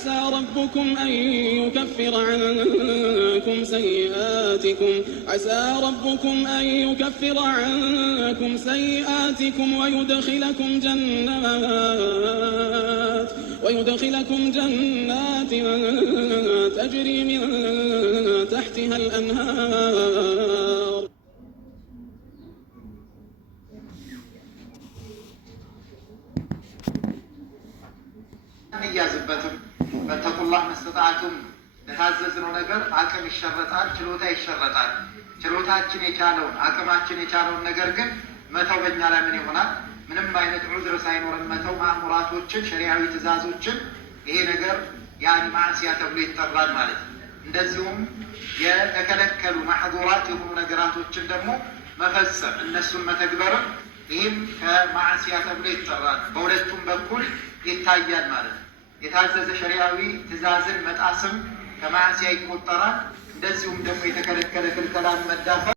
عسى ربكم أن يكفر عنكم سيئاتكم ويدخلكم جنات تجري من تحتها الأنهار يازبتم فاتقوا الله ما استطعتم ለታዘዝነው ነገር አቅም ይሸረጣል፣ ችሎታ ይሸረጣል። ችሎታችን የቻለውን አቅማችን የቻለውን ነገር ግን መተው በእኛ ላይ ምን ይሆናል? ምንም አይነት ዑዝር ሳይኖረን መተው ማእሙራቶችን፣ ሸሪዓዊ ትእዛዞችን ይሄ ነገር ያኒ ማዕሲያ ተብሎ ይጠራል ማለት ነው። እንደዚሁም የተከለከሉ ማሕዙራት የሆኑ ነገራቶችን ደግሞ መፈጸም እነሱን መተግበርም ይህም ከማዕሲያ ተብሎ ይጠራል። በሁለቱም በኩል ይታያል ማለት ነው። የታዘዘ ሸሪዓዊ ትእዛዝን መጣስም ከማዕሲያ ይቆጠራል። እንደዚሁም ደግሞ የተከለከለ ክልከላን መዳፈር